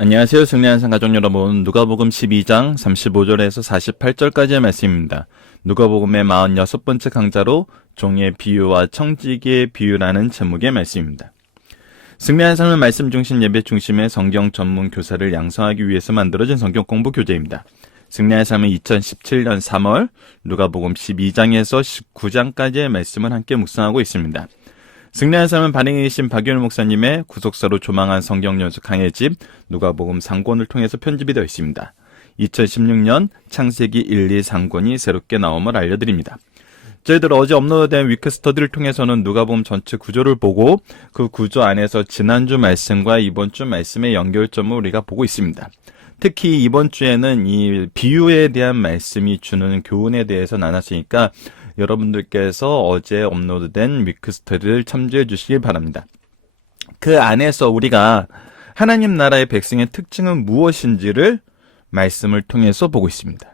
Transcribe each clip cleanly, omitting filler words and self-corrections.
안녕하세요. 승리한 상가족 여러분. 누가복음 12장 35절에서 48절까지의 말씀입니다. 누가복음의 46번째 강좌로 종의 비유와 청지기의 비유라는 제목의 말씀입니다. 승리한 삶의 말씀 중심 예배 중심의 성경 전문 교사를 양성하기 위해서 만들어진 성경 공부 교재입니다. 승리한 삶은 2017년 3월 누가복음 12장에서 19장까지의 말씀을 함께 묵상하고 있습니다. 승리한 삶은 반응에 계신 박윤일 목사님의 구속사로 조망한 성경연수 강해집 누가복음 상권을 통해서 편집이 되어 있습니다. 2016년 창세기 1, 2 상권이 새롭게 나옴을 알려드립니다. 저희들 어제 업로드된 위크스터디를 통해서는 누가복음 전체 구조를 보고 그 구조 안에서 지난주 말씀과 이번 주 말씀의 연결점을 우리가 보고 있습니다. 특히 이번 주에는 이 비유에 대한 말씀이 주는 교훈에 대해서 나눴으니까 여러분들께서 어제 업로드된 위크스터디를 참조해 주시길 바랍니다. 그 안에서 우리가 하나님 나라의 백성의 특징은 무엇인지를 말씀을 통해서 보고 있습니다.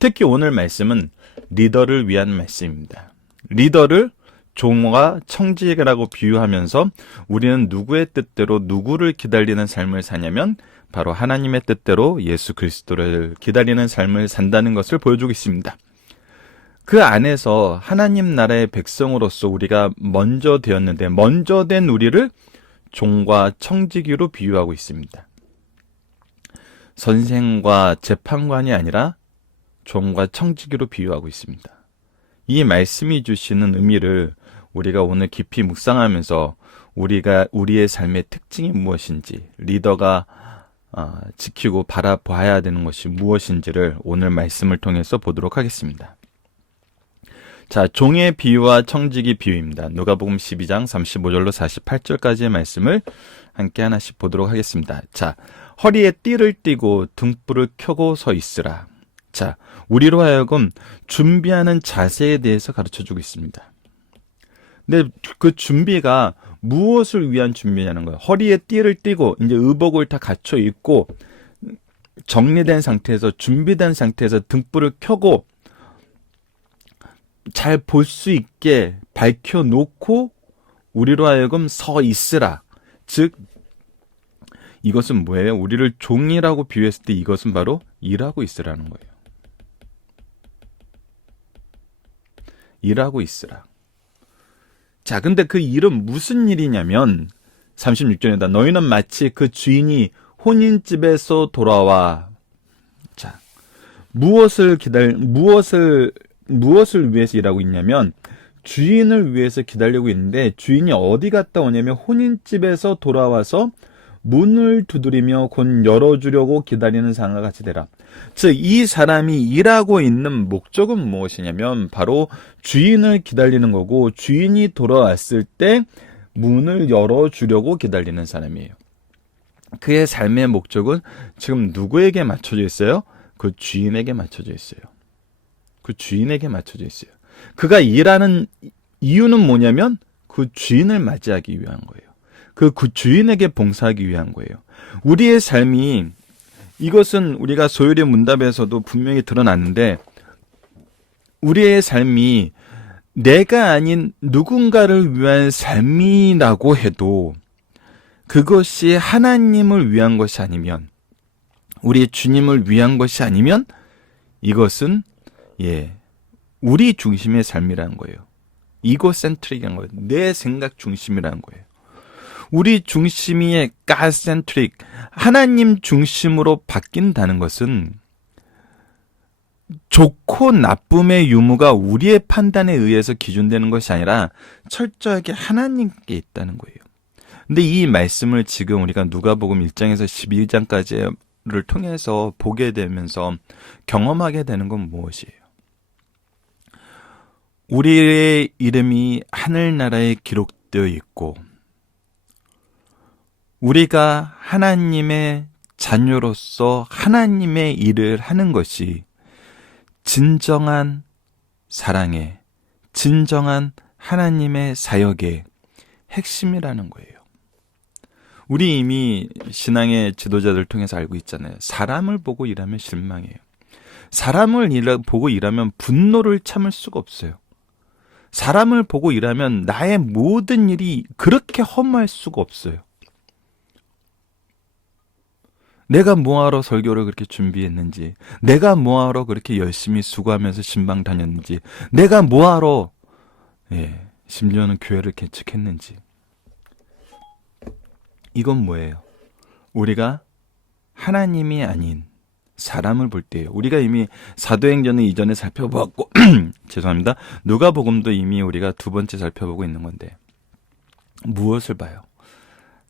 특히 오늘 말씀은 리더를 위한 말씀입니다. 리더를 종과 청지기라고 비유하면서 우리는 누구의 뜻대로 누구를 기다리는 삶을 사냐면 바로 하나님의 뜻대로 예수 그리스도를 기다리는 삶을 산다는 것을 보여주고 있습니다. 그 안에서 하나님 나라의 백성으로서 우리가 먼저 되었는데 먼저 된 우리를 종과 청지기로 비유하고 있습니다. 선생과 재판관이 아니라 종과 청지기로 비유하고 있습니다. 이 말씀이 주시는 의미를 우리가 오늘 깊이 묵상하면서 우리의 삶의 특징이 무엇인지, 리더가 지키고 바라봐야 되는 것이 무엇인지를 오늘 말씀을 통해서 보도록 하겠습니다. 자, 종의 비유와 청지기 비유입니다. 누가복음 12장 35절로 48절까지의 말씀을 함께 하나씩 보도록 하겠습니다. 자, 허리에 띠를 띠고 등불을 켜고 서 있으라. 자, 우리로 하여금 준비하는 자세에 대해서 가르쳐주고 있습니다. 근데 그 준비가 무엇을 위한 준비냐는 거예요. 허리에 띠를 띠고 이제 의복을 다 갖춰 입고 정리된 상태에서 준비된 상태에서 등불을 켜고 잘 볼 수 있게 밝혀놓고 우리로 하여금 서 있으라. 즉 이것은 뭐예요? 우리를 종이라고 비유했을 때 이것은 바로 일하고 있으라는 거예요. 일하고 있으라. 자, 근데 그 일은 무슨 일이냐면 36절에다 너희는 마치 그 주인이 혼인집에서 돌아와. 자, 무엇을 위해서 일하고 있냐면 주인을 위해서 기다리고 있는데 주인이 어디 갔다 오냐면 혼인집에서 돌아와서 문을 두드리며 곧 열어주려고 기다리는 사람과 같이 되라. 즉, 이 사람이 일하고 있는 목적은 무엇이냐면 바로 주인을 기다리는 거고 주인이 돌아왔을 때 문을 열어주려고 기다리는 사람이에요. 그의 삶의 목적은 지금 누구에게 맞춰져 있어요? 그 주인에게 맞춰져 있어요. 그 주인에게 맞춰져 있어요. 그가 일하는 이유는 뭐냐면 그 주인을 맞이하기 위한 거예요. 그 주인에게 봉사하기 위한 거예요. 우리의 삶이 이것은 우리가 소율의 문답에서도 분명히 드러났는데 우리의 삶이 내가 아닌 누군가를 위한 삶이라고 해도 그것이 하나님을 위한 것이 아니면 우리 주님을 위한 것이 아니면 이것은 우리 중심의 삶이라는 거예요. 이고센트릭한 거예요. 내 생각 중심이라는 거예요. 우리 중심이 가센트릭, 하나님 중심으로 바뀐다는 것은 좋고 나쁨의 유무가 우리의 판단에 의해서 기준되는 것이 아니라 철저하게 하나님께 있다는 거예요. 근데 이 말씀을 지금 우리가 누가복음 1장에서 12장까지를 통해서 보게 되면서 경험하게 되는 건 무엇이에요? 우리의 이름이 하늘나라에 기록되어 있고 우리가 하나님의 자녀로서 하나님의 일을 하는 것이 진정한 사랑의, 진정한 하나님의 사역의 핵심이라는 거예요. 우리 이미 신앙의 지도자들 통해서 알고 있잖아요. 사람을 보고 일하면 실망해요. 사람을 보고 일하면 분노를 참을 수가 없어요. 사람을 보고 일하면 나의 모든 일이 그렇게 허무할 수가 없어요. 내가 뭐하러 설교를 그렇게 준비했는지, 내가 뭐하러 그렇게 열심히 수고하면서 신방 다녔는지, 내가 뭐하러 심지어는 교회를 개척했는지. 이건 뭐예요? 우리가 하나님이 아닌 사람을 볼 때예요. 우리가 이미 사도행전을 이전에 살펴보았고 죄송합니다. 누가복음도 이미 우리가 두 번째 살펴보고 있는 건데, 무엇을 봐요?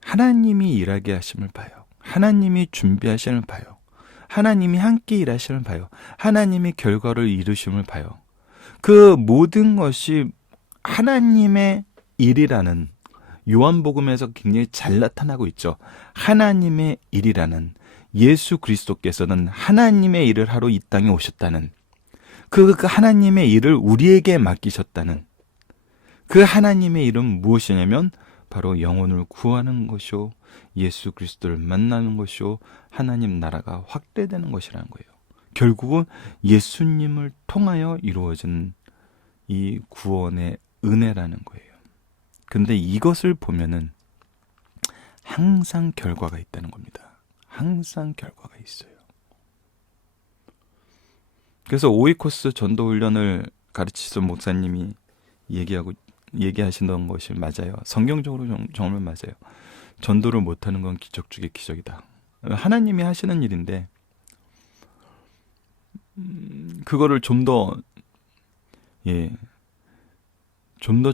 하나님이 일하게 하심을 봐요. 하나님이 준비하심을 봐요. 하나님이 함께 일하심을 봐요. 하나님이 결과를 이루심을 봐요. 그 모든 것이 하나님의 일이라는, 요한복음에서 굉장히 잘 나타나고 있죠. 하나님의 일이라는, 예수 그리스도께서는 하나님의 일을 하러 이 땅에 오셨다는, 그 하나님의 일을 우리에게 맡기셨다는, 그 하나님의 일은 무엇이냐면 바로 영혼을 구하는 것이요, 예수 그리스도를 만나는 것이요, 하나님 나라가 확대되는 것이라는 거예요. 결국은 예수님을 통하여 이루어진 이 구원의 은혜라는 거예요. 근데 이것을 보면은 항상 결과가 있다는 겁니다. 항상 결과가 있어요. 그래서 오이코스 전도훈련을 가르치신 목사님이 얘기하시던 것이 맞아요. 성경적으로 정말 맞아요. 전도를 못하는 건 기적 중의 기적이다. 하나님이 하시는 일인데 그거를 좀 더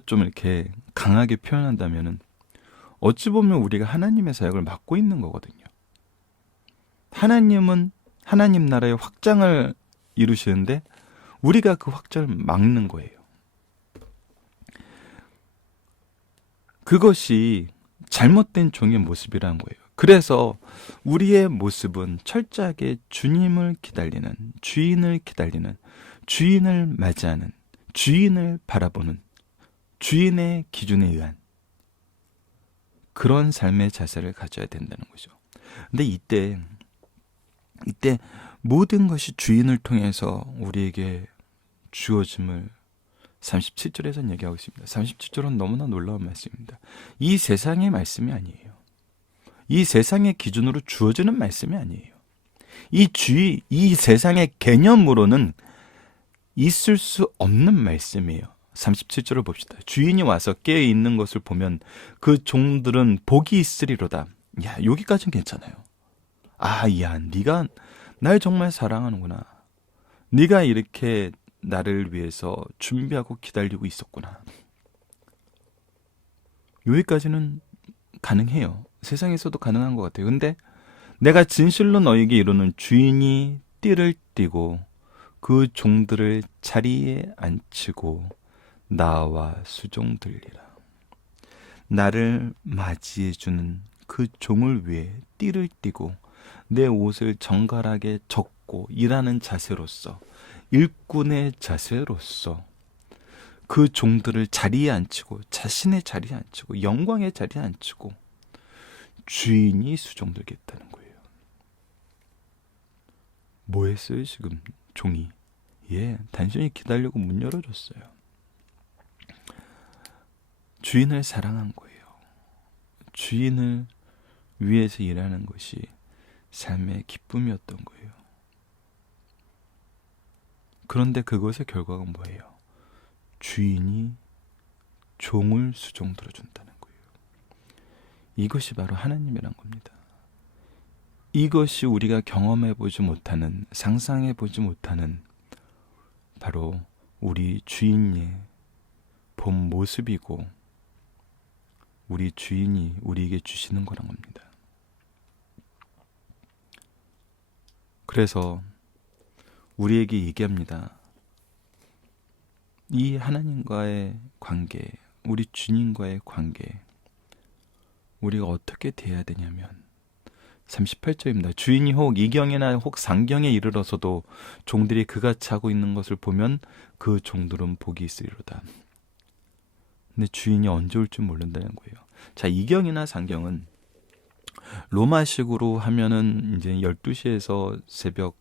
좀 이렇게 강하게 표현한다면은 어찌 보면 우리가 하나님의 사역을 맡고 있는 거거든요. 하나님은 하나님 나라의 확장을 이루시는데 우리가 그 확장을 막는 거예요. 그것이 잘못된 종의 모습이라는 거예요. 그래서 우리의 모습은 철저하게 주님을 기다리는, 주인을 기다리는, 주인을 맞이하는, 주인을 바라보는, 주인의 기준에 의한 그런 삶의 자세를 가져야 된다는 거죠. 근데 이때 모든 것이 주인을 통해서 우리에게 주어짐을 37절에서는 얘기하고 있습니다. 37절은 너무나 놀라운 말씀입니다. 이 세상의 말씀이 아니에요. 이 세상의 기준으로 주어지는 말씀이 아니에요. 이 세상의 개념으로는 있을 수 없는 말씀이에요. 37절을 봅시다. 주인이 와서 깨어 있는 것을 보면 그 종들은 복이 있으리로다. 야, 여기까지는 괜찮아요. 야, 네가 날 정말 사랑하는구나. 네가 이렇게 나를 위해서 준비하고 기다리고 있었구나. 여기까지는 가능해요. 세상에서도 가능한 것 같아요. 근데 내가 진실로 너에게 이루는 주인이 띠를 띠고 그 종들을 자리에 앉히고 나와 수종들리라. 나를 맞이해주는 그 종을 위해 띠를 띠고 내 옷을 정갈하게 젖고 일하는 자세로서, 일꾼의 자세로서 그 종들을 자리에 앉히고, 자신의 자리에 앉히고, 영광의 자리에 앉히고 주인이 수종들겠다는 거예요. 뭐 했어요 지금 종이? 단순히 기다리고 문 열어줬어요. 주인을 사랑한 거예요. 주인을 위해서 일하는 것이 삶의 기쁨이었던 거예요. 그런데 그것의 결과가 뭐예요? 주인이 종을 수종들어 준다는 거예요. 이것이 바로 하나님이란 겁니다. 이것이 우리가 경험해보지 못하는, 상상해보지 못하는 바로 우리 주인의 본 모습이고 우리 주인이 우리에게 주시는 거란 겁니다. 그래서 우리에게 얘기합니다. 이 하나님과의 관계, 우리 주님과의 관계, 우리가 어떻게 대해야 되냐면 38절입니다. 주인이 혹 이경이나 혹 상경에 이르러서도 종들이 그같이 하고 있는 것을 보면 그 종들은 복이 있으리로다. 근데 주인이 언제 올 줄 모른다는 거예요. 자, 이경이나 상경은 로마식으로 하면은 이제 12시에서 새벽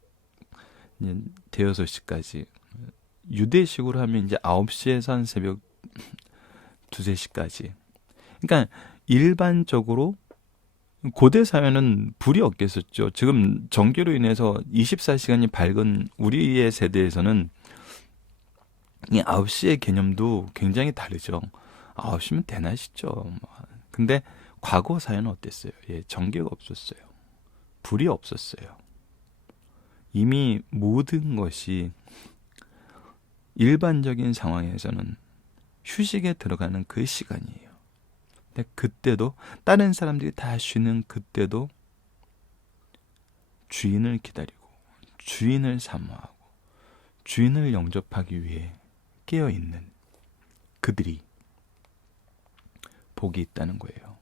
대여섯 시까지, 유대식으로 하면 이제 9시에서 한 새벽 2, 3시까지. 그러니까 일반적으로 고대 사회는 불이 없겠었죠. 지금 전기로 인해서 24시간이 밝은 우리의 세대에서는 이 9시의 개념도 굉장히 다르죠. 9시면 대낮이죠. 근데 과거 사회는 어땠어요? 예, 전기가 없었어요. 불이 없었어요. 이미 모든 것이 일반적인 상황에서는 휴식에 들어가는 그 시간이에요. 근데 그때도 다른 사람들이 다 쉬는 그때도 주인을 기다리고 주인을 사모하고 주인을 영접하기 위해 깨어있는 그들이 복이 있다는 거예요.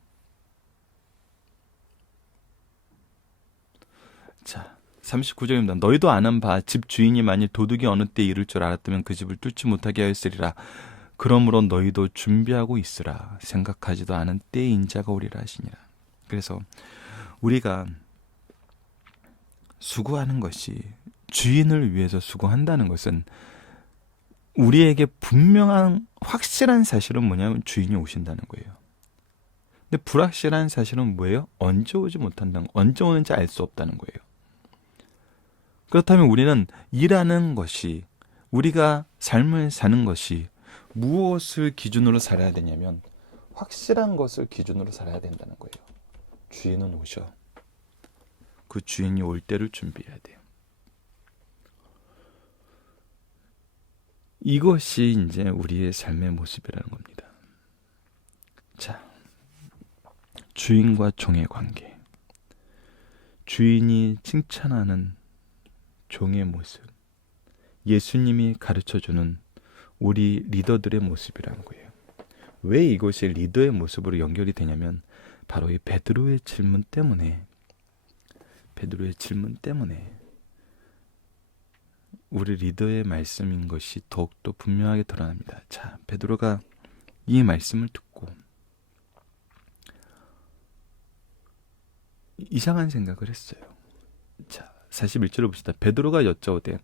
자, 39절입니다. 너희도 아는 바 집 주인이 만일 도둑이 어느 때 이를 줄 알았다면 그 집을 뚫지 못하게 하였으리라. 그러므로 너희도 준비하고 있으라. 생각하지도 않은 때에 인자가 오리라 하시니라. 그래서 우리가 수고하는 것이, 주인을 위해서 수고한다는 것은 우리에게 분명한 확실한 사실은 뭐냐면 주인이 오신다는 거예요. 근데 불확실한 사실은 뭐예요? 언제 오지 못한다는 거, 언제 오는지 알 수 없다는 거예요. 그렇다면 우리는 일하는 것이, 우리가 삶을 사는 것이 무엇을 기준으로 살아야 되냐면 확실한 것을 기준으로 살아야 된다는 거예요. 주인은 오셔. 그 주인이 올 때를 준비해야 돼요. 이것이 이제 우리의 삶의 모습이라는 겁니다. 자, 주인과 종의 관계. 주인이 칭찬하는 종의 모습. 예수님이 가르쳐주는 우리 리더들의 모습이라는 거예요. 왜 이것이 리더의 모습으로 연결이 되냐면 바로 이 베드로의 질문 때문에 우리 리더의 말씀인 것이 더욱더 분명하게 드러납니다. 자, 베드로가 이 말씀을 듣고 이상한 생각을 했어요. 자, 41절을 봅시다. 베드로가 여짜오되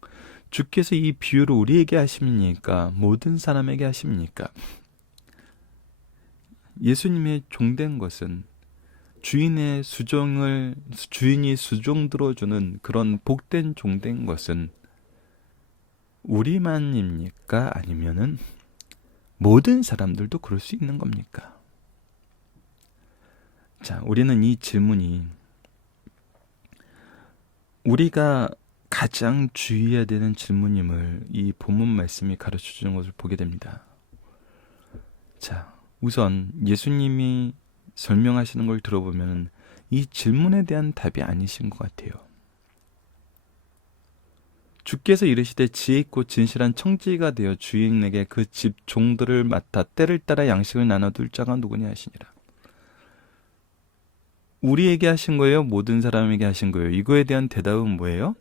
주께서 이 비유를 우리에게 하십니까? 모든 사람에게 하십니까? 예수님의 종된 것은 주인이 수종 들어주는 그런 복된 종된 것은 우리만입니까? 아니면은 모든 사람들도 그럴 수 있는 겁니까? 자, 우리는 이 질문이 우리가 가장 주의해야 되는 질문임을 이 본문 말씀이 가르쳐 주는 것을 보게 됩니다. 자, 우선 예수님이 설명하시는 걸 들어보면 이 질문에 대한 답이 아니신 것 같아요. 주께서 이르시되 지혜 있고 진실한 청지기가 되어 주인에게 그 집 종들을 맡아 때를 따라 양식을 나눠둘 자가 누구냐 하시니라. 우리에게 하신 거예요? 모든 사람에게 하신 거예요? 이거에 대한 대답은 뭐예요?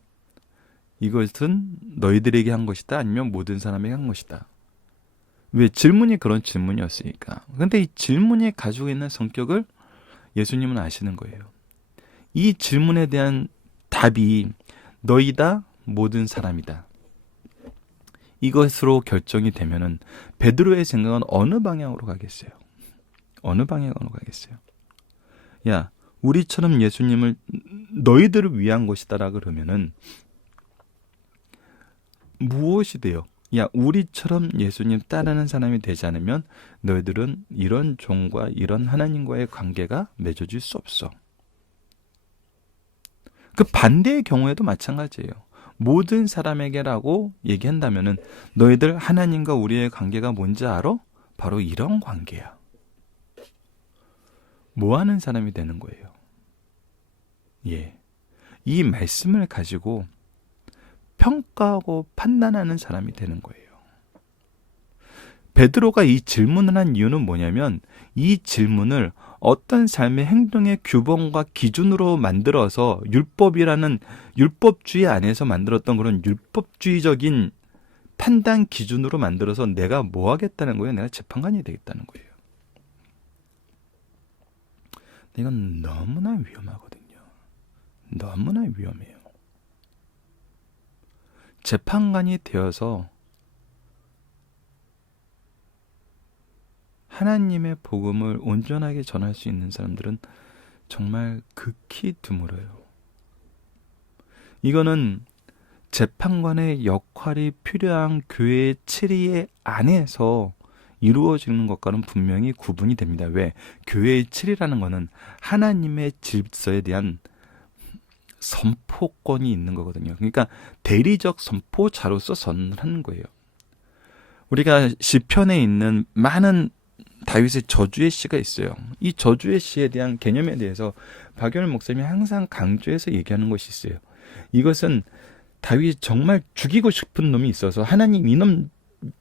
이것은 너희들에게 한 것이다, 아니면 모든 사람에게 한 것이다. 왜? 질문이 그런 질문이었으니까. 근데 이 질문이 가지고 있는 성격을 예수님은 아시는 거예요. 이 질문에 대한 답이 너희다, 모든 사람이다. 이것으로 결정이 되면은 베드로의 생각은 어느 방향으로 가겠어요? 어느 방향으로 가겠어요? 야, 우리처럼 예수님을 너희들을 위한 것이다라 그러면은 무엇이 돼요? 야, 우리처럼 예수님 따르는 사람이 되지 않으면 너희들은 이런 종과 이런 하나님과의 관계가 맺어질 수 없어. 그 반대의 경우에도 마찬가지예요. 모든 사람에게라고 얘기한다면은 너희들 하나님과 우리의 관계가 뭔지 알아? 바로 이런 관계야. 뭐 하는 사람이 되는 거예요? 예. 이 말씀을 가지고 평가하고 판단하는 사람이 되는 거예요. 베드로가 이 질문을 한 이유는 뭐냐면 이 질문을 어떤 삶의 행동의 규범과 기준으로 만들어서 율법이라는 율법주의 안에서 만들었던 그런 율법주의적인 판단 기준으로 만들어서 내가 뭐 하겠다는 거예요? 내가 재판관이 되겠다는 거예요. 이건 너무나 위험하거든요. 너무나 위험해요. 재판관이 되어서 하나님의 복음을 온전하게 전할 수 있는 사람들은 정말 극히 드물어요. 이거는 재판관의 역할이 필요한 교회의 치리 안에서 이루어지는 것과는 분명히 구분이 됩니다. 왜? 교회의 치리라는 것은 하나님의 질서에 대한 선포권이 있는 거거든요. 그러니까 대리적 선포자로서 선언하는 거예요. 우리가 시편에 있는 많은 다윗의 저주의 시가 있어요. 이 저주의 시에 대한 개념에 대해서 박연일 목사님이 항상 강조해서 얘기하는 것이 있어요. 이것은 다윗이 정말 죽이고 싶은 놈이 있어서 하나님 이놈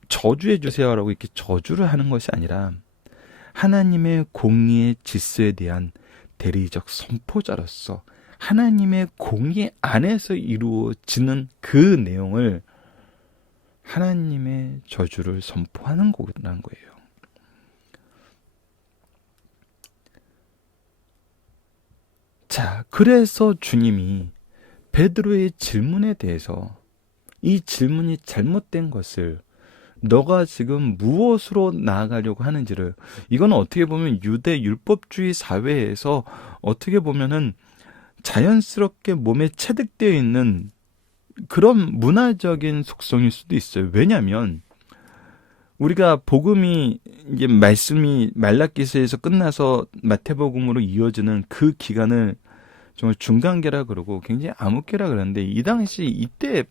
저주해 주세요라고 이렇게 저주를 하는 것이 아니라 하나님의 공의의 질서에 대한 대리적 선포자로서 하나님의 공의 안에서 이루어지는 그 내용을 하나님의 저주를 선포하는 거라는 거예요. 자, 그래서 주님이 베드로의 질문에 대해서 이 질문이 잘못된 것을 너가 지금 무엇으로 나아가려고 하는지를, 이거는 어떻게 보면 유대 율법주의 사회에서 어떻게 보면은 자연스럽게 몸에 체득되어 있는 그런 문화적인 속성일 수도 있어요. 왜냐하면 우리가 복음이 이제 말씀이 말라기서에서 끝나서 마태복음으로 이어지는 그 기간을 정말 중간계라 그러고 굉장히 암흑계라 그러는데, 이 당시 이때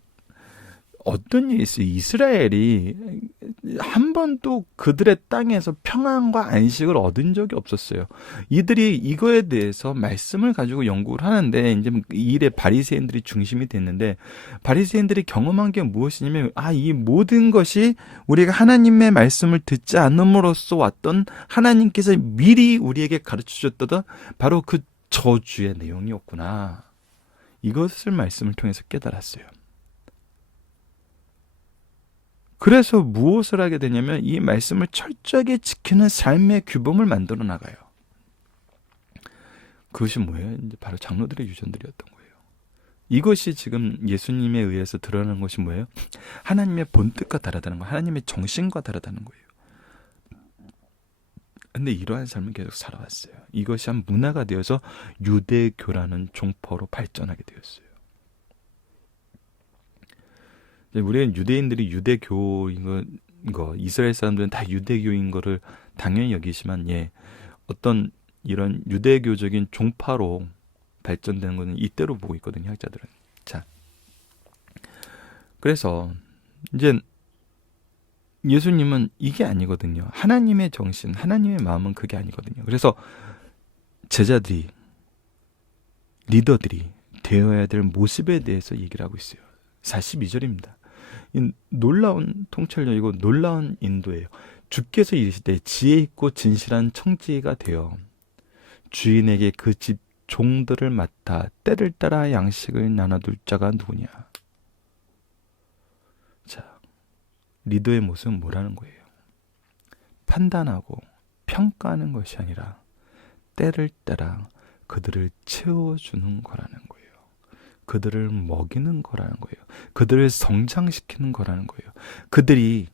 어떤 일이 있어요. 이스라엘이 한 번도 그들의 땅에서 평안과 안식을 얻은 적이 없었어요. 이들이 이거에 대해서 말씀을 가지고 연구를 하는데 이제 이 일에 바리새인들이 중심이 됐는데, 바리새인들이 경험한 게 무엇이냐면 이 모든 것이 우리가 하나님의 말씀을 듣지 않음으로써 왔던 하나님께서 미리 우리에게 가르쳐 주셨던 바로 그 저주의 내용이었구나. 이것을 말씀을 통해서 깨달았어요. 그래서 무엇을 하게 되냐면 이 말씀을 철저하게 지키는 삶의 규범을 만들어 나가요. 그것이 뭐예요? 이제 바로 장로들의 유전들이었던 거예요. 이것이 지금 예수님에 의해서 드러나는 것이 뭐예요? 하나님의 본뜻과 다르다는 거, 하나님의 정신과 다르다는 거예요. 근데 이러한 삶을 계속 살아왔어요. 이것이 한 문화가 되어서 유대교라는 종포로 발전하게 되었어요. 우리는 유대인들이 유대교인 거, 이스라엘 사람들은 다 유대교인 거를 당연히 여기지만, 어떤 이런 유대교적인 종파로 발전되는 것은 이때로 보고 있거든요, 학자들은. 자, 그래서 이제 예수님은 이게 아니거든요. 하나님의 정신, 하나님의 마음은 그게 아니거든요. 그래서 제자들이, 리더들이 되어야 될 모습에 대해서 얘기를 하고 있어요. 42절입니다. 이 놀라운 통찰력이고 놀라운 인도예요. 주께서 이르시되 지혜 있고 진실한 청지기가 되어 주인에게 그 집 종들을 맡아 때를 따라 양식을 나눠둘 자가 누구냐. 자, 리더의 모습은 뭐라는 거예요? 판단하고 평가하는 것이 아니라 때를 따라 그들을 채워주는 거라는 거예요. 그들을 먹이는 거라는 거예요. 그들을 성장시키는 거라는 거예요. 그들이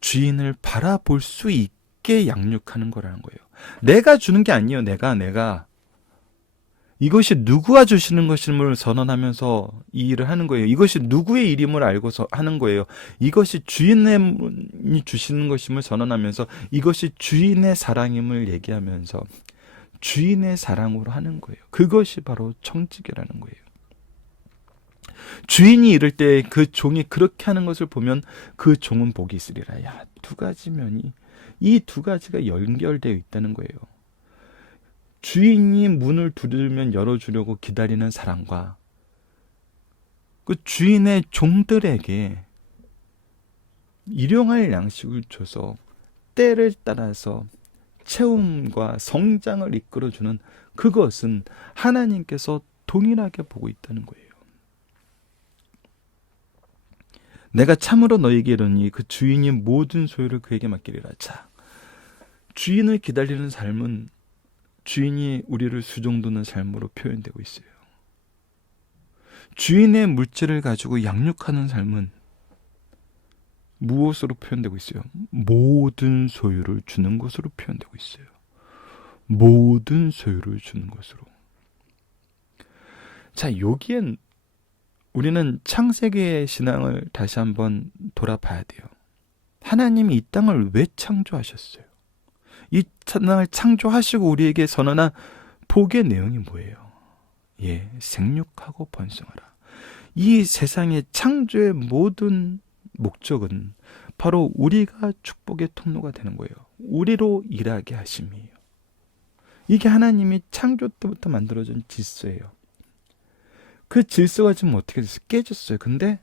주인을 바라볼 수 있게 양육하는 거라는 거예요. 내가 주는 게 아니에요. 내가 이것이 누구가 주시는 것임을 선언하면서 이 일을 하는 거예요. 이것이 누구의 일임을 알고서 하는 거예요. 이것이 주인이 주시는 것임을 선언하면서 이것이 주인의 사랑임을 얘기하면서 주인의 사랑으로 하는 거예요. 그것이 바로 청지기라는 거예요. 주인이 이럴 때 그 종이 그렇게 하는 것을 보면 그 종은 복이 있으리라. 야, 두 가지 면이, 이 두 가지가 연결되어 있다는 거예요. 주인이 문을 두드리면 열어주려고 기다리는 사랑과 그 주인의 종들에게 일용할 양식을 줘서 때를 따라서 채움과 성장을 이끌어주는 그것은 하나님께서 동일하게 보고 있다는 거예요. 내가 참으로 너에게 이르니 그 주인이 모든 소유를 그에게 맡기리라. 자, 주인을 기다리는 삶은 주인이 우리를 수종두는 삶으로 표현되고 있어요. 주인의 물질을 가지고 양육하는 삶은 무엇으로 표현되고 있어요? 모든 소유를 주는 것으로 표현되고 있어요. 모든 소유를 주는 것으로. 자, 여기엔 우리는 창세기의 신앙을 다시 한번 돌아봐야 돼요. 하나님이 이 땅을 왜 창조하셨어요? 이 땅을 창조하시고 우리에게 선언한 복의 내용이 뭐예요? 예, 생육하고 번성하라. 이 세상의 창조의 모든 목적은 바로 우리가 축복의 통로가 되는 거예요. 우리로 일하게 하심이에요. 이게 하나님이 창조 때부터 만들어진 질서예요. 그 질서가 지금 어떻게 됐어요? 깨졌어요. 근데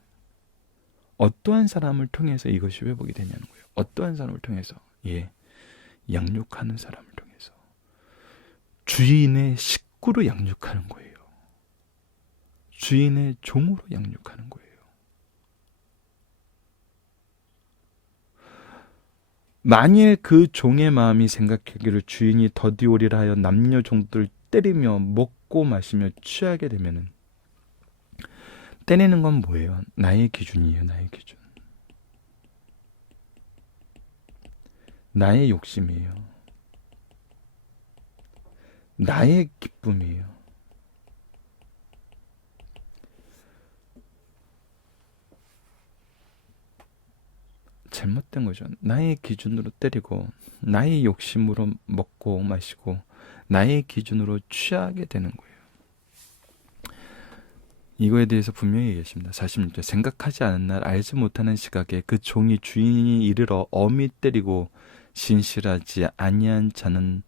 어떠한 사람을 통해서 이것이 회복이 되냐는 거예요. 어떠한 사람을 통해서? 예, 양육하는 사람을 통해서. 주인의 식구로 양육하는 거예요. 주인의 종으로 양육하는 거예요. 만일 그 종의 마음이 생각하기를 주인이 더디오리라 하여 남녀 종들을 때리며 먹고 마시며 취하게 되면은, 때리는 건 뭐예요? 나의 기준이에요. 나의 기준. 나의 욕심이에요. 나의 기쁨이에요. 잘못된 거죠. 나의 기준으로 때리고 나의 욕심으로 먹고 마시고 나의 기준으로 취하게 되는 거예요. 이거에 대해서 분명히 얘기했습니다. 46절 생각하지 않은 날 알지 못하는 시각에 그 종이 주인이 이르러 엄히 때리고 신실하지 아니한 자는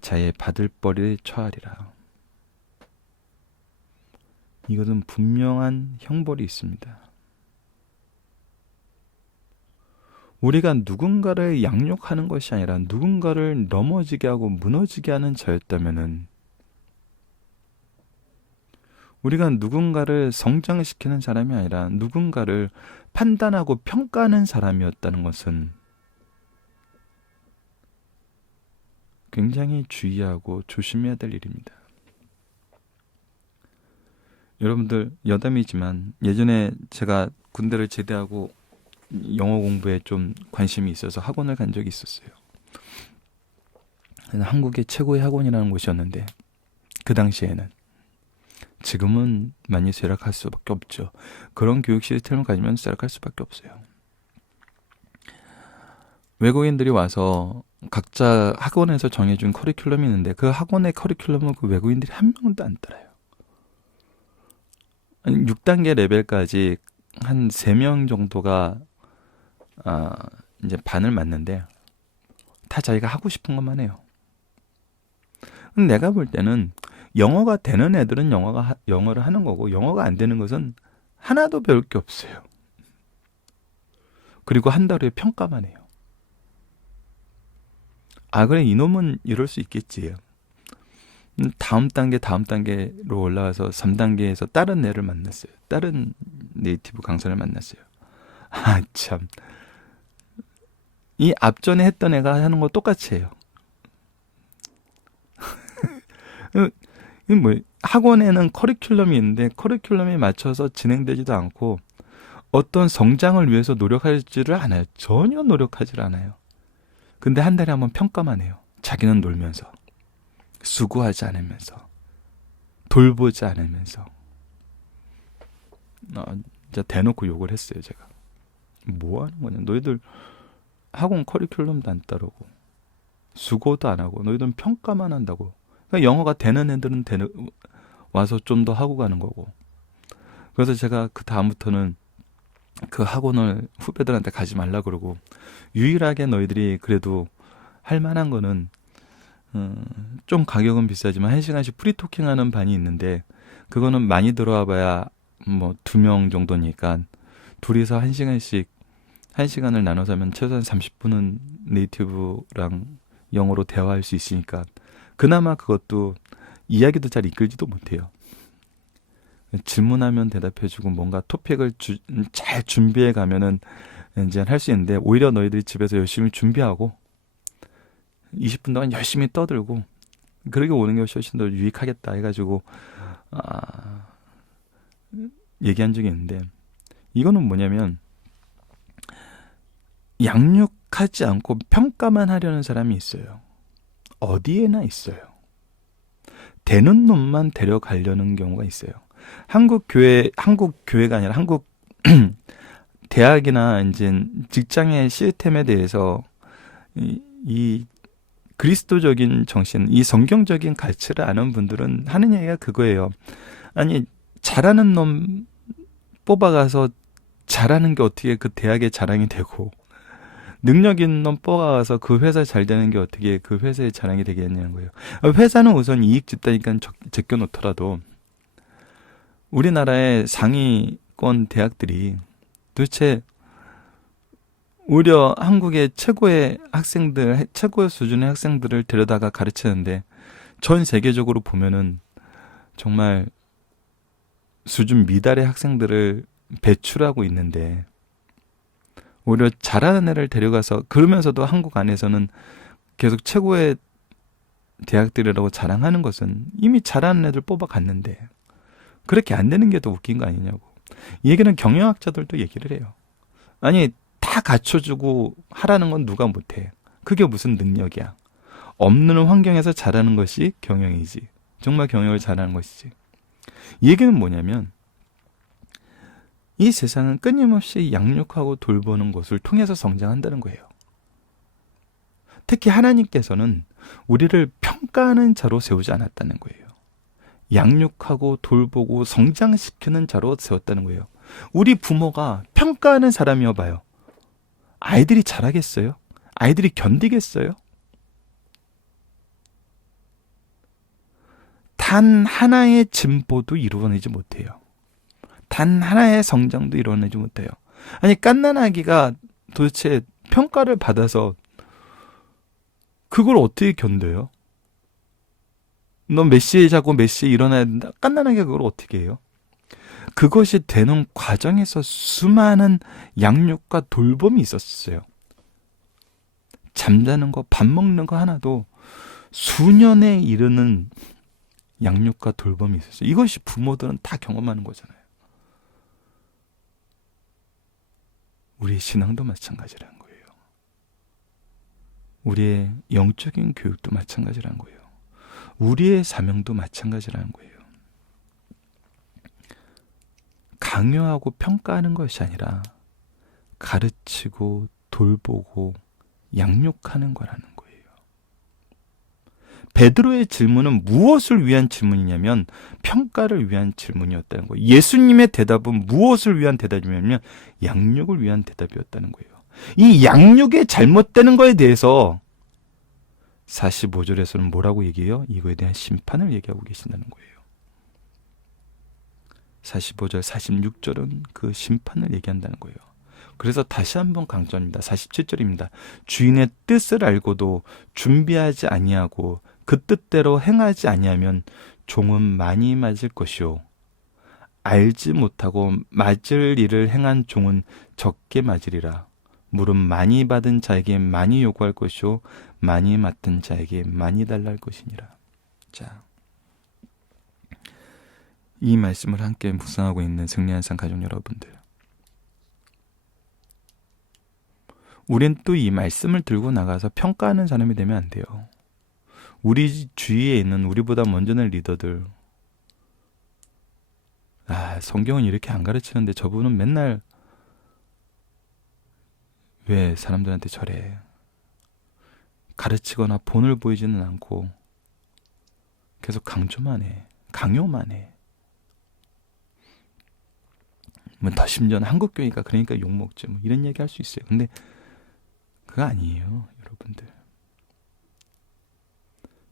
자의 받을 벌을 처하리라. 이것은 분명한 형벌이 있습니다. 우리가 누군가를 양육하는 것이 아니라 누군가를 넘어지게 하고 무너지게 하는 자였다면은, 우리가 누군가를 성장시키는 사람이 아니라 누군가를 판단하고 평가하는 사람이었다는 것은 굉장히 주의하고 조심해야 될 일입니다. 여러분들, 여담이지만 예전에 제가 군대를 제대하고 영어 공부에 좀 관심이 있어서 학원을 간 적이 있었어요. 한국의 최고의 학원이라는 곳이었는데, 그 당시에는, 지금은 많이 쇠락할 수밖에 없죠. 그런 교육 시스템을 가지면 쇠락할 수밖에 없어요. 외국인들이 와서 각자 학원에서 정해준 커리큘럼이 있는데 그 학원의 커리큘럼을 그 외국인들이 한 명도 안 따라요. 6단계 레벨까지 한 3명 정도가 이제 반을 맞는데 다 자기가 하고 싶은 것만 해요. 내가 볼 때는 영어가 되는 애들은 영어를 하는 거고, 영어가 안 되는 것은 하나도 배울 게 없어요. 그리고 한 달 후에 평가만 해요. 그래, 이놈은 이럴 수 있겠지. 다음 단계로 올라와서 3단계에서 다른 애를 만났어요. 다른 네이티브 강사를 만났어요. 참. 이 앞전에 했던 애가 하는 거 똑같이 해요. 학원에는 커리큘럼이 있는데 커리큘럼에 맞춰서 진행되지도 않고 어떤 성장을 위해서 노력하지를 않아요. 전혀 노력하지를 않아요. 근데 한 달에 한번 평가만 해요. 자기는 놀면서, 수고하지 않으면서, 돌보지 않으면서. 진짜 대놓고 욕을 했어요, 제가. 뭐 하는 거냐? 너희들 학원 커리큘럼도 안 따르고 수고도 안 하고 너희들은 평가만 한다고. 그러니까 영어가 되는 애들은 와서 좀 더 하고 가는 거고. 그래서 제가 그 다음부터는 그 학원을 후배들한테 가지 말라 그러고, 유일하게 너희들이 그래도 할 만한 거는 좀 가격은 비싸지만 1시간씩 프리토킹하는 반이 있는데, 그거는 많이 들어와 봐야 뭐 2명 정도니까 둘이서 1시간을 나눠서 하면 최소한 30분은 네이티브랑 영어로 대화할 수 있으니까, 그나마 그것도 이야기도 잘 이끌지도 못해요. 질문하면 대답해주고 뭔가 토픽을 잘 준비해 가면은 이제 할 수 있는데, 오히려 너희들이 집에서 열심히 준비하고 20분 동안 열심히 떠들고 그러게 오는 게 훨씬 더 유익하겠다 해가지고 얘기한 적이 있는데, 이거는 뭐냐면 양육하지 않고 평가만 하려는 사람이 있어요. 어디에나 있어요. 되는 놈만 데려가려는 경우가 있어요. 한국 교회가 아니라 한국 대학이나 이제 직장의 시스템에 대해서 이 그리스도적인 정신, 이 성경적인 가치를 아는 분들은 하는 얘기가 그거예요. 아니, 잘하는 놈 뽑아가서 잘하는 게 어떻게 그 대학의 자랑이 되고, 능력 있는 놈 뽑아가서 그 회사 잘 되는 게 어떻게 그 회사의 자랑이 되겠냐는 거예요. 회사는 우선 이익 집다니까 제껴놓더라도 우리나라의 상위권 대학들이 도대체 오히려 한국의 최고의 학생들, 최고의 수준의 학생들을 데려다가 가르치는데 전 세계적으로 보면은 정말 수준 미달의 학생들을 배출하고 있는데 오히려 잘하는 애를 데려가서 그러면서도 한국 안에서는 계속 최고의 대학들이라고 자랑하는 것은 이미 잘하는 애들 뽑아갔는데 그렇게 안 되는 게 더 웃긴 거 아니냐고. 이 얘기는 경영학자들도 얘기를 해요. 아니 다 갖춰주고 하라는 건 누가 못해. 그게 무슨 능력이야. 없는 환경에서 잘하는 것이 경영이지. 정말 경영을 잘하는 것이지. 이 얘기는 뭐냐면 이 세상은 끊임없이 양육하고 돌보는 것을 통해서 성장한다는 거예요. 특히 하나님께서는 우리를 평가하는 자로 세우지 않았다는 거예요. 양육하고 돌보고 성장시키는 자로 세웠다는 거예요. 우리 부모가 평가하는 사람이어 봐요. 아이들이 잘하겠어요? 아이들이 견디겠어요? 단 하나의 진보도 이루어내지 못해요. 단 하나의 성장도 이루어내지 못해요. 아니 갓난아기가 도대체 평가를 받아서 그걸 어떻게 견뎌요? 넌 몇 시에 자고 몇 시에 일어나야 된다. 갓난아기가 그걸 어떻게 해요? 그것이 되는 과정에서 수많은 양육과 돌봄이 있었어요. 잠자는 거, 밥 먹는 거 하나도 수년에 이르는 양육과 돌봄이 있었어요. 이것이 부모들은 다 경험하는 거잖아요. 우리의 신앙도 마찬가지라는 거예요. 우리의 영적인 교육도 마찬가지라는 거예요. 우리의 사명도 마찬가지라는 거예요. 강요하고 평가하는 것이 아니라 가르치고 돌보고 양육하는 거라는 거예요. 베드로의 질문은 무엇을 위한 질문이냐면 평가를 위한 질문이었다는 거예요. 예수님의 대답은 무엇을 위한 대답이냐면 양육을 위한 대답이었다는 거예요. 이 양육의 잘못되는 거에 대해서 45절에서는 뭐라고 얘기해요? 이거에 대한 심판을 얘기하고 계신다는 거예요. 45절, 46절은 그 심판을 얘기한다는 거예요. 그래서 다시 한번 강조합니다. 47절입니다. 주인의 뜻을 알고도 준비하지 아니하고 그 뜻대로 행하지 아니하면 종은 많이 맞을 것이요 알지 못하고 맞을 일을 행한 종은 적게 맞으리라. 물은 많이 받은 자에게 많이 요구할 것이요 많이 맡은 자에게 많이 달랄 것이니라. 자, 이 말씀을 함께 묵상하고 있는 승리한산 가족 여러분들, 우린 또 이 말씀을 들고 나가서 평가하는 사람이 되면 안 돼요. 우리 주위에 있는 우리보다 먼저 낸 리더들, 성경은 이렇게 안 가르치는데 저분은 맨날 왜 사람들한테 저래? 가르치거나 본을 보이지는 않고 계속 강조만 해. 강요만 해. 뭐 더 심지어는 한국교회니까 그러니까 욕먹지 뭐 이런 얘기 할 수 있어요. 근데 그거 아니에요, 여러분들.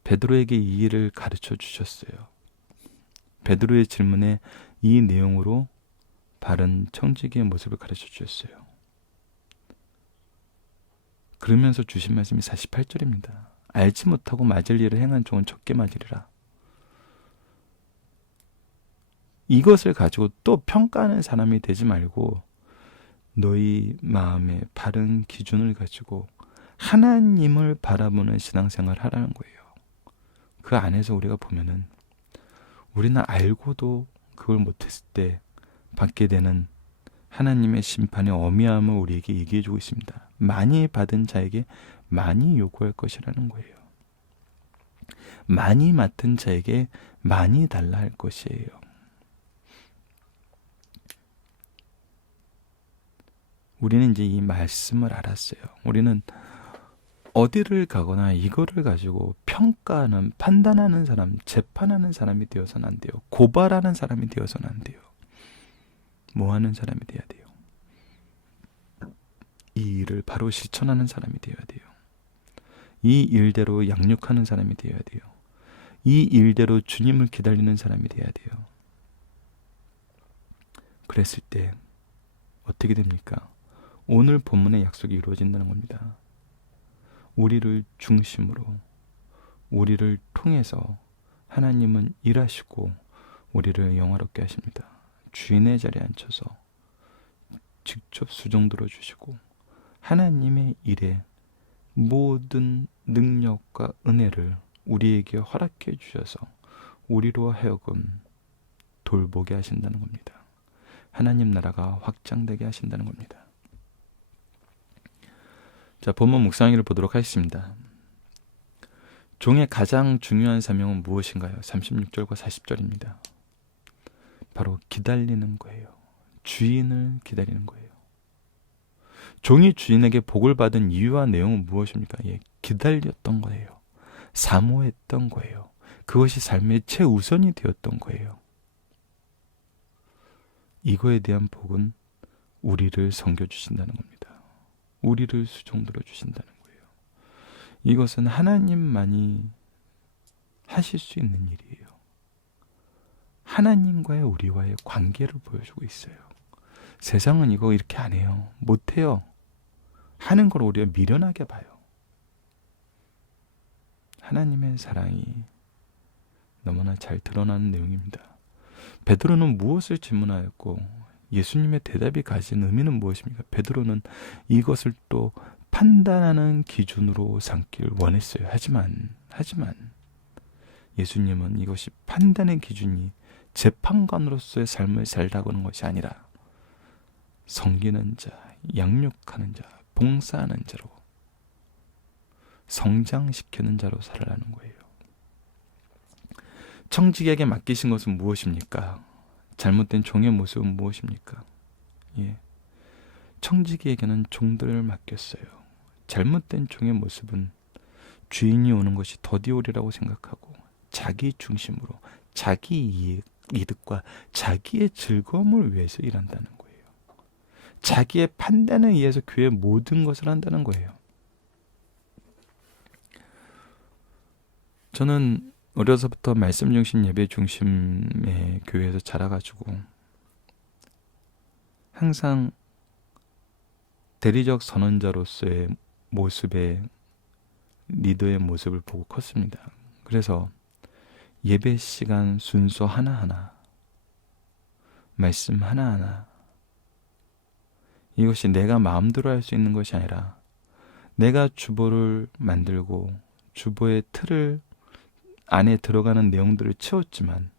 베드로에게 이 일을 가르쳐 주셨어요. 베드로의 질문에 이 내용으로 바른 청지기의 모습을 가르쳐 주셨어요. 그러면서 주신 말씀이 48절입니다. 알지 못하고 맞을 일을 행한 종은 적게 맞으리라. 이것을 가지고 또 평가하는 사람이 되지 말고 너희 마음에 바른 기준을 가지고 하나님을 바라보는 신앙생활을 하라는 거예요. 그 안에서 우리가 보면은 우리는 알고도 그걸 못했을 때 받게 되는 하나님의 심판의 어미함을 우리에게 얘기해주고 있습니다. 많이 받은 자에게 많이 요구할 것이라는 거예요. 많이 맡은 자에게 많이 달라 할 것이에요. 우리는 이제 이 말씀을 알았어요. 우리는 어디를 가거나 이거를 가지고 평가하는, 판단하는 사람, 재판하는 사람이 되어서는 안 돼요. 고발하는 사람이 되어서는 안 돼요. 뭐 하는 사람이 돼야 돼요? 이 일을 바로 실천하는 사람이 되어야 돼요. 이 일대로 양육하는 사람이 되어야 돼요. 이 일대로 주님을 기다리는 사람이 돼야 돼요. 그랬을 때 어떻게 됩니까? 오늘 본문의 약속이 이루어진다는 겁니다. 우리를 중심으로, 우리를 통해서 하나님은 일하시고 우리를 영화롭게 하십니다. 주인의 자리에 앉혀서 직접 수종 들어주시고 하나님의 일에 모든 능력과 은혜를 우리에게 허락해 주셔서 우리로 하여금 돌보게 하신다는 겁니다. 하나님 나라가 확장되게 하신다는 겁니다. 자, 본문 묵상하기를 보도록 하겠습니다. 종의 가장 중요한 사명은 무엇인가요? 36절과 40절입니다. 바로 기다리는 거예요. 주인을 기다리는 거예요. 종이 주인에게 복을 받은 이유와 내용은 무엇입니까? 기다렸던 거예요. 사모했던 거예요. 그것이 삶의 최우선이 되었던 거예요. 이거에 대한 복은 우리를 섬겨주신다는 겁니다. 우리를 수종들어 주신다는 거예요. 이것은 하나님만이 하실 수 있는 일이에요. 하나님과의 우리와의 관계를 보여주고 있어요. 세상은 이거 이렇게 안 해요. 못해요. 하는 걸 오히려 미련하게 봐요. 하나님의 사랑이 너무나 잘 드러나는 내용입니다. 베드로는 무엇을 질문하였고 예수님의 대답이 가진 의미는 무엇입니까? 베드로는 이것을 또 판단하는 기준으로 삼길 원했어요. 하지만 예수님은 이것이 판단의 기준이 재판관으로서의 삶을 살다가는 것이 아니라 섬기는 자, 양육하는 자, 봉사하는 자로, 성장시키는 자로 살아가는 거예요. 청지기에게 맡기신 것은 무엇입니까? 잘못된 종의 모습은 무엇입니까? 청지기에게는 종들을 맡겼어요. 잘못된 종의 모습은 주인이 오는 것이 더디오리라고 생각하고 자기 중심으로 자기 이득과 자기의 즐거움을 위해서 일한다는 거예요. 자기의 판단에 의해서 교회의 모든 것을 한다는 거예요. 저는 어려서부터 말씀 중심, 예배 중심의 교회에서 자라가지고 항상 대리적 선언자로서의 모습에 리더의 모습을 보고 컸습니다. 그래서 예배 시간 순서 하나하나, 말씀 하나하나, 이것이 내가 마음대로 할 수 있는 것이 아니라 내가 주보를 만들고 주보의 틀을 안에 들어가는 내용들을 채웠지만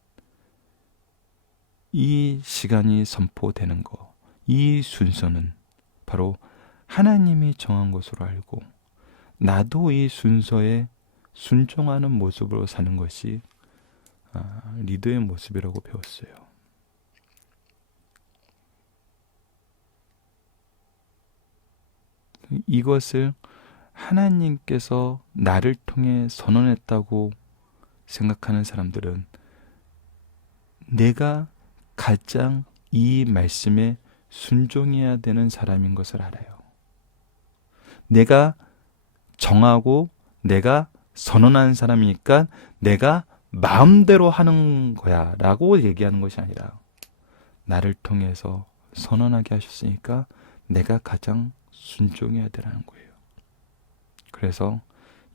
이 시간이 선포되는 거, 이 순서는 바로 하나님이 정한 것으로 알고 나도 이 순서에 순종하는 모습으로 사는 것이 리더의 모습이라고 배웠어요. 이것을 하나님께서 나를 통해 선언했다고 생각하는 사람들은 내가 가장 이 말씀에 순종해야 되는 사람인 것을 알아요. 내가 정하고 내가 선언한 사람이니까 내가 마음대로 하는 거야 라고 얘기하는 것이 아니라 나를 통해서 선언하게 하셨으니까 내가 가장 순종해야 되라는 거예요. 그래서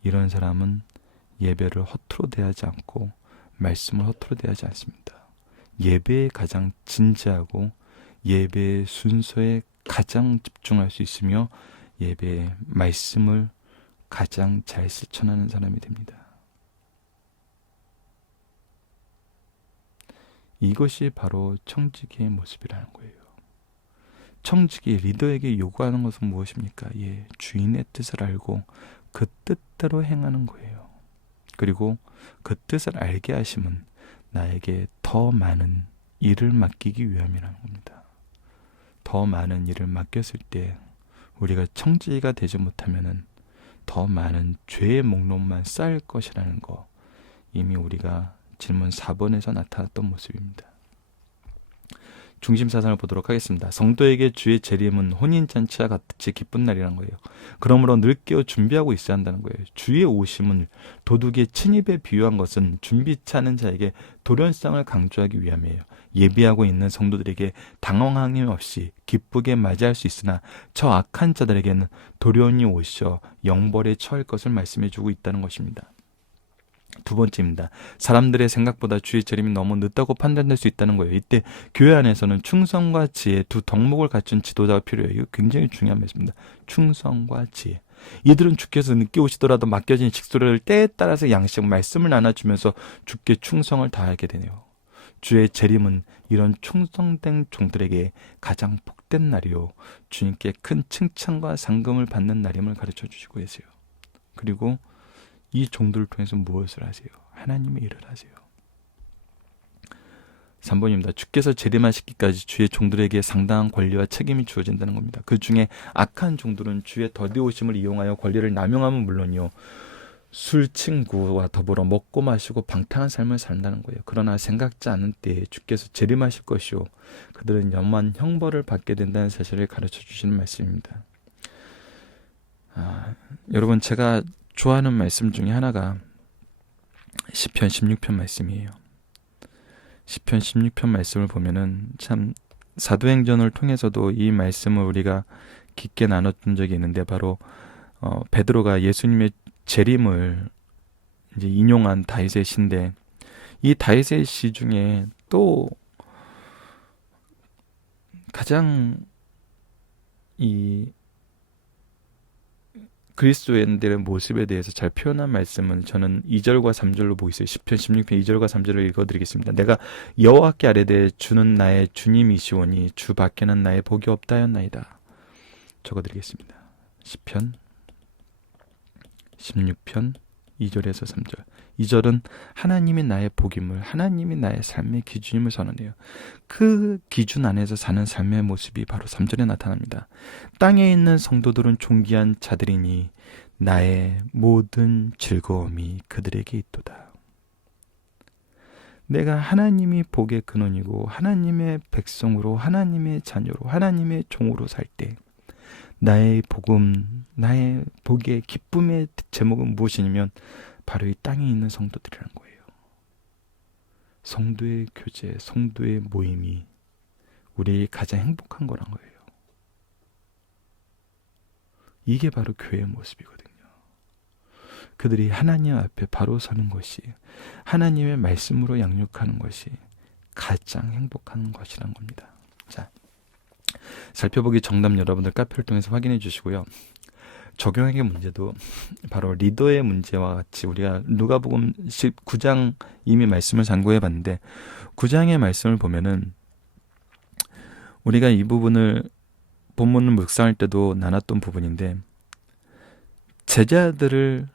이런 사람은 예배를 허투루 대하지 않고 말씀을 허투루 대하지 않습니다. 예배에 가장 진지하고 예배의 순서에 가장 집중할 수 있으며 예배의 말씀을 가장 잘 실천하는 사람이 됩니다. 이것이 바로 청지기의 모습이라는 거예요. 청지기 리더에게 요구하는 것은 무엇입니까? 주인의 뜻을 알고 그 뜻대로 행하는 거예요. 그리고 그 뜻을 알게 하심은 나에게 더 많은 일을 맡기기 위함이라는 겁니다. 더 많은 일을 맡겼을 때 우리가 청지기가 되지 못하면은 더 많은 죄의 목록만 쌓일 것이라는 거, 이미 우리가 질문 4번에서 나타났던 모습입니다. 중심 사상을 보도록 하겠습니다. 성도에게 주의 재림은 혼인잔치와 같이 기쁜 날이라는 거예요. 그러므로 늘 깨어 준비하고 있어야 한다는 거예요. 주의 오심은 도둑의 침입에 비유한 것은 준비치 않은 자에게 돌연상을 강조하기 위함이에요. 예비하고 있는 성도들에게 당황함 없이 기쁘게 맞이할 수 있으나 저 악한 자들에게는 도련이 오셔 영벌에 처할 것을 말씀해주고 있다는 것입니다. 두 번째입니다. 사람들의 생각보다 주의 재림이 너무 늦다고 판단될 수 있다는 거예요. 이때 교회 안에서는 충성과 지혜 두 덕목을 갖춘 지도자가 필요해요. 이거 굉장히 중요한 말씀입니다. 충성과 지혜. 이들은 주께서 늦게 오시더라도 맡겨진 직소를 때에 따라서 양식 말씀을 나눠주면서 주께 충성을 다하게 되네요. 주의 재림은 이런 충성된 종들에게 가장 복된 날이요, 주님께 큰 칭찬과 상금을 받는 날임을 가르쳐 주시고 계세요. 그리고 이 종들을 통해서 무엇을 하세요? 하나님의 일을 하세요. 3번입니다. 주께서 재림하시기까지 주의 종들에게 상당한 권리와 책임이 주어진다는 겁니다. 그 중에 악한 종들은 주의 더디오심을 이용하여 권리를 남용하면 물론이요, 술 친구와 더불어 먹고 마시고 방탕한 삶을 산다는 거예요. 그러나 생각지 않은 때에 주께서 재림하실 것이요, 그들은 영원한 형벌을 받게 된다는 사실을 가르쳐 주시는 말씀입니다. 여러분, 제가 좋아하는 말씀 중에 하나가 시편 16편 말씀이에요. 시편 16편 말씀을 보면은 참 사도행전을 통해서도 이 말씀을 우리가 깊게 나눴던 적이 있는데, 바로 베드로가 예수님의 재림을 이제 인용한 다윗의 시인데, 이 다윗의 시 중에 또 가장 이 그리스도인들의 모습에 대해서 잘 표현한 말씀은 저는 2절과 3절로 보고 있어요. 시편 16편 2절과 3절을 읽어드리겠습니다. 내가 여호와께 아뢰되 주는 나의 주님이시오니 주 밖에는 나의 복이 없다 하였나이다. 적어드리겠습니다. 시편 16편 2절에서 3절. 2절은 하나님이 나의 복임을, 하나님이 나의 삶의 기준임을 선언해요. 그 기준 안에서 사는 삶의 모습이 바로 3절에 나타납니다. 땅에 있는 성도들은 존귀한 자들이니 나의 모든 즐거움이 그들에게 있도다. 내가 하나님이 복의 근원이고 하나님의 백성으로, 하나님의 자녀로, 하나님의 종으로 살 때 나의 복음, 나의 복의 기쁨의 제목은 무엇이냐면 바로 이 땅에 있는 성도들이라는 거예요. 성도의 교제, 성도의 모임이 우리의 가장 행복한 거란 거예요. 이게 바로 교회의 모습이거든요. 그들이 하나님 앞에 바로 서는 것이, 하나님의 말씀으로 양육하는 것이 가장 행복한 것이란 겁니다. 자, 살펴보기 정답 여러분들 카페를 통해서 확인해 주시고요. 적용하기 문제도 바로 리더의 문제와 같이 우리가 누가복음 19장 이미 말씀을 참고해 봤는데, 9장의 말씀을 보면은 우리가 이 부분을 본문을 묵상할 때도 나눴던 부분인데, 제자들을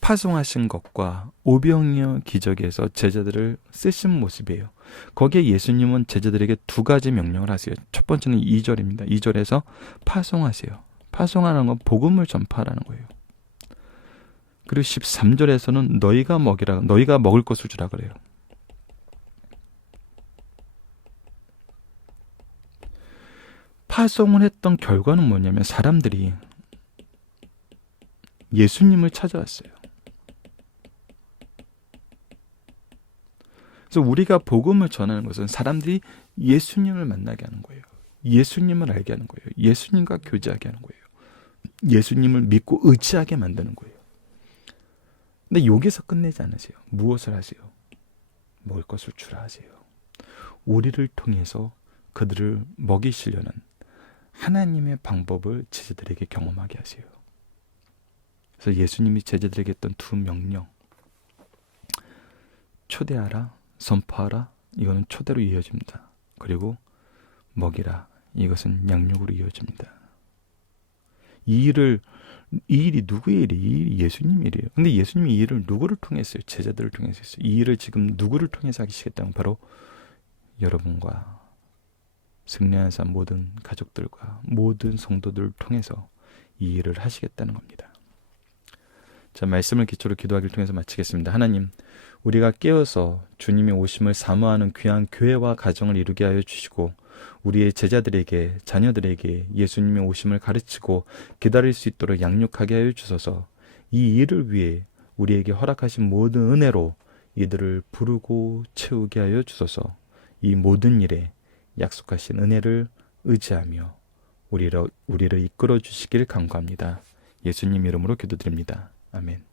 파송하신 것과 오병이어 기적에서 제자들을 쓰신 모습이에요. 거기에 예수님은 제자들에게 두 가지 명령을 하세요. 첫 번째는 2절입니다. 2절에서 파송하세요. 파송하는 건 복음을 전파하라는 거예요. 그리고 13절에서는 너희가 먹이라, 너희가 먹을 것을 주라 그래요. 파송을 했던 결과는 뭐냐면 사람들이 예수님을 찾아왔어요. 그래서 우리가 복음을 전하는 것은 사람들이 예수님을 만나게 하는 거예요. 예수님을 알게 하는 거예요. 예수님과 교제하게 하는 거예요. 예수님을 믿고 의지하게 만드는 거예요. 근데 여기서 끝내지 않으세요. 무엇을 하세요? 먹을 것을 주라 하세요. 우리를 통해서 그들을 먹이시려는 하나님의 방법을 제자들에게 경험하게 하세요. 그래서 예수님이 제자들에게 했던 두 명령, 초대하라, 선포하라, 이거는 초대로 이어집니다. 그리고 먹이라, 이것은 양육으로 이어집니다. 이 일이 누구의 일이에요? 이 일이 예수님 일이에요. 근데 예수님이 이 일을 누구를 통해서 했어요? 제자들을 통해서 했어요. 이 일을 지금 누구를 통해서 하시겠다면 바로 여러분과 승리한 삶 모든 가족들과 모든 성도들을 통해서 이 일을 하시겠다는 겁니다. 자, 말씀을 기초로 기도하기를 통해서 마치겠습니다. 하나님, 우리가 깨어서 주님의 오심을 사모하는 귀한 교회와 가정을 이루게 하여 주시고 우리의 제자들에게, 자녀들에게 예수님의 오심을 가르치고 기다릴 수 있도록 양육하게 하여 주소서. 이 일을 위해 우리에게 허락하신 모든 은혜로 이들을 부르고 채우게 하여 주소서. 이 모든 일에 약속하신 은혜를 의지하며 우리를 이끌어 주시길 간구합니다. 예수님 이름으로 기도드립니다. 아멘.